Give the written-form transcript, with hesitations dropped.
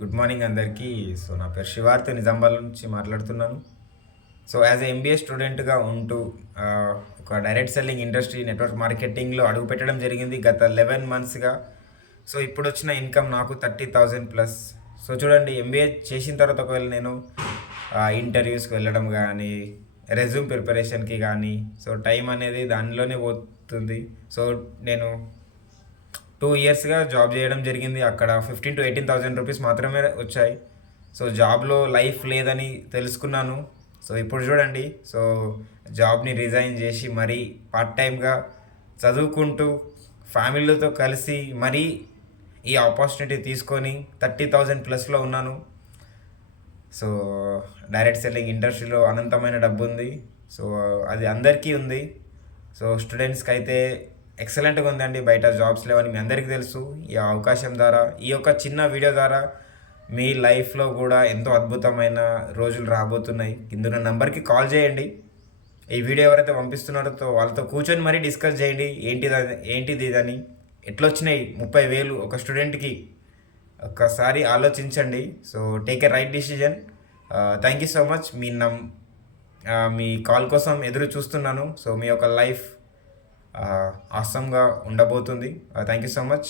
Good morning అందరికీ. So నా పేరు శివార్తి, నిజామాబాద్ నుంచి మాట్లాడుతున్నాను. సో యాజ్ ఏ ఎంబీఏ స్టూడెంట్గా ఉంటూ ఒక డైరెక్ట్ సెల్లింగ్ ఇండస్ట్రీ నెట్వర్క్ మార్కెటింగ్లో అడుగుపెట్టడం జరిగింది గత 11 మంత్స్గా. సో ఇప్పుడు వచ్చిన ఇన్కమ్ నాకు 30,000 ప్లస్. సో చూడండి, ఎంబీఏ చేసిన తర్వాత ఒకవేళ నేను ఇంటర్వ్యూస్కి వెళ్ళడం కానీ, రెజ్యూమ్ ప్రిపరేషన్కి కానీ, సో టైం అనేది దానిలోనే పోతుంది. సో నేను 2 ఇయర్స్గా జాబ్ చేయడం జరిగింది. అక్కడ 15,000 to 18,000 రూపీస్ మాత్రమే వచ్చాయి. సో జాబ్లో లైఫ్ లేదని తెలుసుకున్నాను. సో ఇప్పుడు చూడండి, సో జాబ్ని రిజైన్ చేసి మరీ పార్ట్ టైమ్గా చదువుకుంటూ ఫ్యామిలీతో కలిసి మరీ ఈ ఆపర్చునిటీ తీసుకొని 30,000 ప్లస్లో ఉన్నాను. సో డైరెక్ట్ సెల్లింగ్ ఇండస్ట్రీలో అనంతమైన డబ్బు ఉంది. సో అది అందరికీ ఉంది. సో స్టూడెంట్స్కి అయితే ఎక్సలెంట్గా ఉందండి. బయట జాబ్స్ లేవని మీ అందరికీ తెలుసు. ఈ అవకాశం ద్వారా, ఈ యొక్క చిన్న వీడియో ద్వారా మీ లైఫ్లో కూడా ఎంతో అద్భుతమైన రోజులు రాబోతున్నాయి. కింద నంబర్కి కాల్ చేయండి. ఈ వీడియో ఎవరైతే పంపిస్తున్నారో వాళ్ళతో కూర్చొని మరీ డిస్కస్ చేయండి. ఏంటిది ఇదని, ఎట్లొచ్చినాయి 30,000 ఒక స్టూడెంట్కి. ఒక్కసారి ఆలోచించండి. So take a right decision. Thank you so much. Me call కోసం ఎదురు చూస్తున్నాను. సో మీ యొక్క లైఫ్ ఆసమ్గా ఉండబోతుంది. Thank you so much.